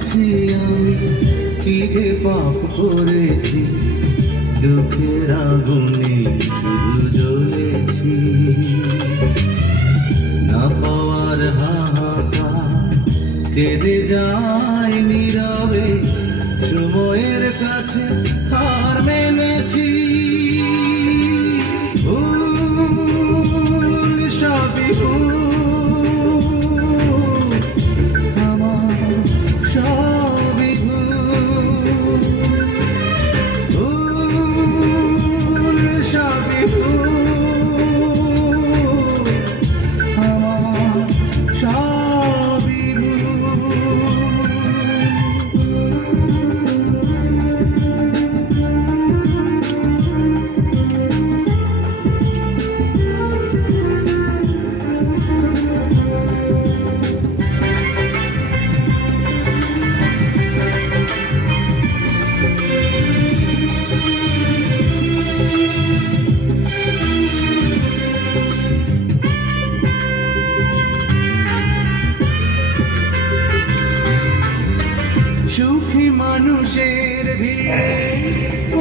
কাছে আমি কি যে পাপ করেছি, দুঃখের আগুনে শুধু জ্বলেছি। না পাওয়ার হাহাকার কেঁদে যায় নীরবে, সময়ের কাছে হার মেনেছি। ভুল সবই ভুল, আমার সবই ভুল। ভুল সবই ভুল, আমার সবই ভুল। সুখী মানুষের ভিড়ে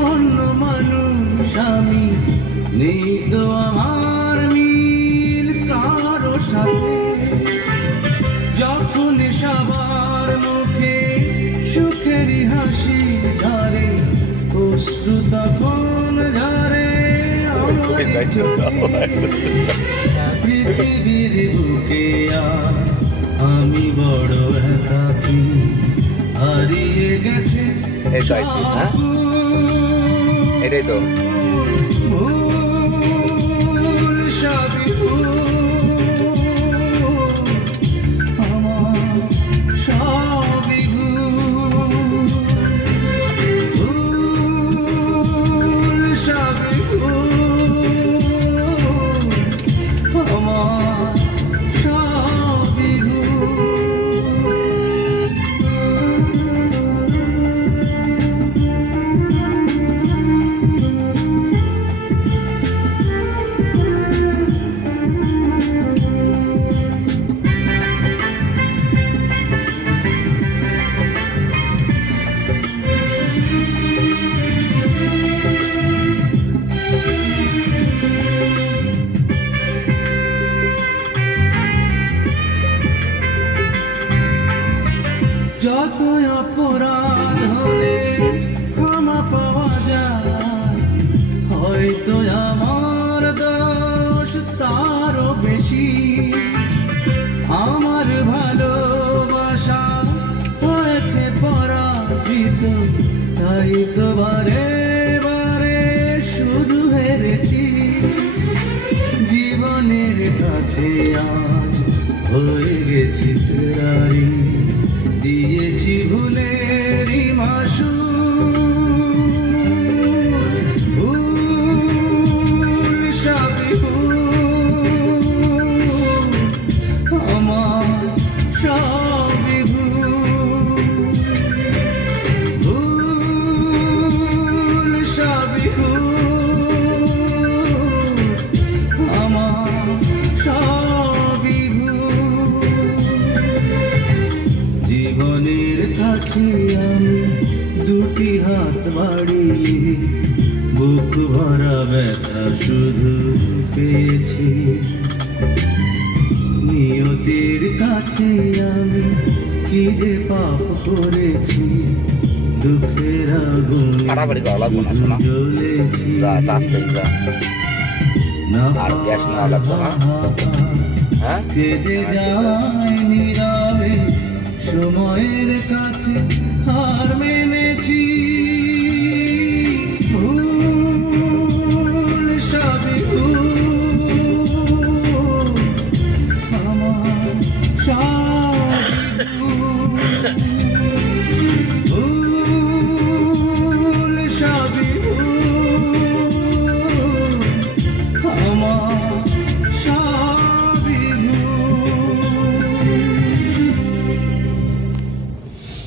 অন্য মানুষ আমি, নেই তো আমার মিল কারো সাথে। যখন সবার মুখে সুখেরই হাসি ঝরে, অশ্রু তখন ঝরে আমার চোখে। পৃথিবীর বুকে আজ আমি বড় একাকী, হারিয়ে গেছে এটাই তো ভুল সবই ভুল, আমার সবই ভুল। ভুল সবই ভুল, আমার সবই ভুল। যত অপরাধ হলে ক্ষমা পাওয়া যায়, হয়তো আমার দোষ তারও বেশি। আমার ভালোবাসা হয়েছে পরাজিত, তাই তো বারে বারে শুধু হেরেছি। জীবনের কাছে আজ হয়ে গেছি ফেরারি, দিয়েছি ভুলেরই মাসুল। ভুল সবই ভুল, আমার সবই ভুল। ভুল সবই ভুল, আমার সবই ভুল। জীবনের কাছে আমি দুটি হাত বাড়িয়ে বুক ভরা ব্যথা শুধু পেয়েছি। নিয়তির কাছে আমি কি যে পাপ করেছি, দুঃখের আগুনে শুধু জ্বলেছি। না কেঁদে যায় নীরবে, সময়ের কাছে হার মেনেছি। ভুল সবই ভুল, আমার সবই ভুল।